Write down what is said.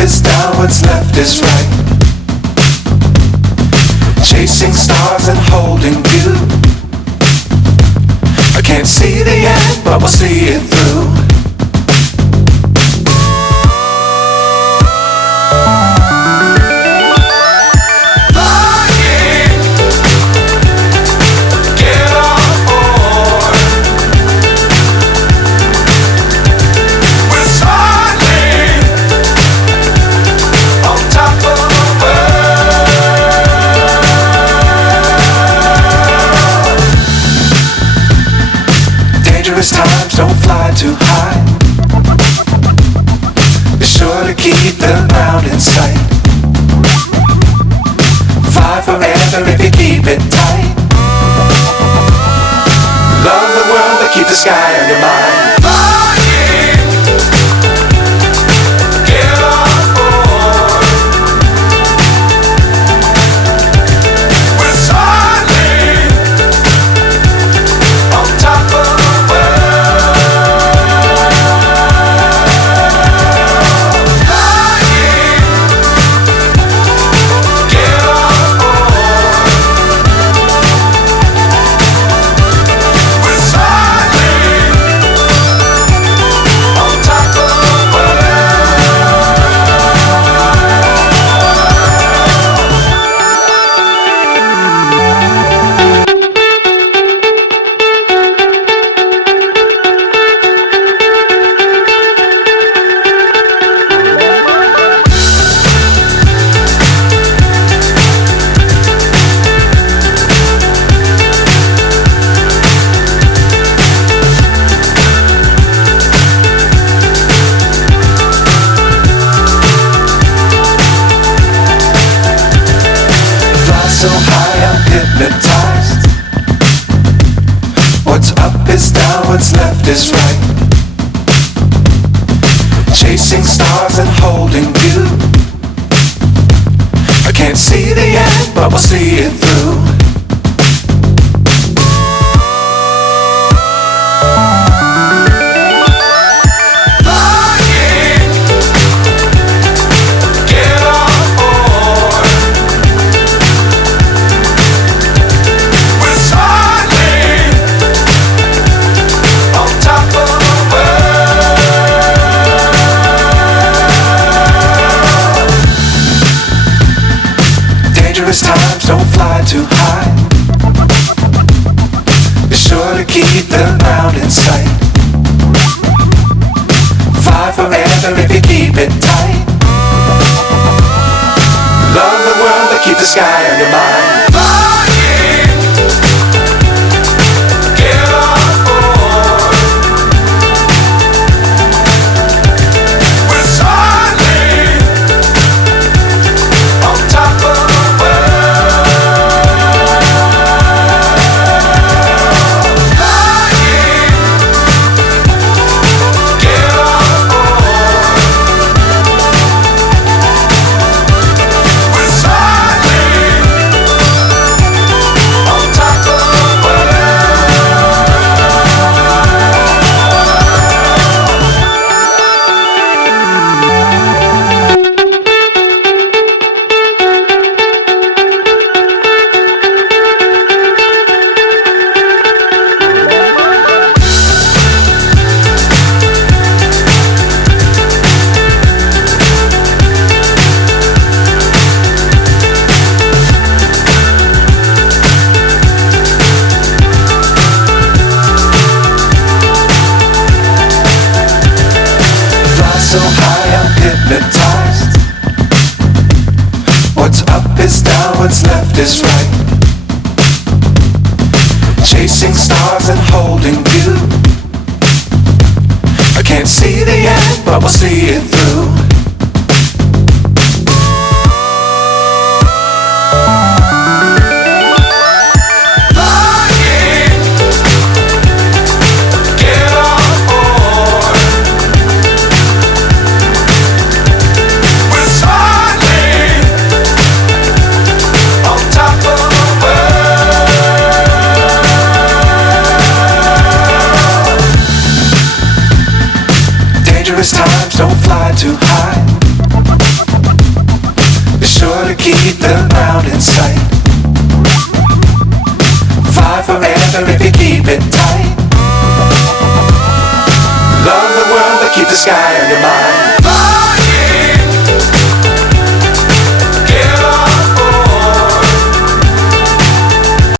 is down, what's left is right. Chasing stars and holding you. I can't see the end, but we'll see it through. Times don't fly too high. Be sure to keep the ground in sight. Fly forever if you keep it tight. Love the world but keep the sky on your mind. So high I'm hypnotized. What's up is down, what's left is right. Chasing stars and holding you. I can't see the end, but we'll see it through. Times don't fly too high. Be sure to keep the ground in sight. Fly forever if you keep it tight. Love the world but keep the sky on your mind. So high I'm hypnotized. What's up is down, what's left is right. Chasing stars and holding you. I can't see the end, but we'll see it through. Times don't fly too high. Be sure to keep the ground in sight. Fly forever if you keep it tight. Love the world but keep the sky on your mind.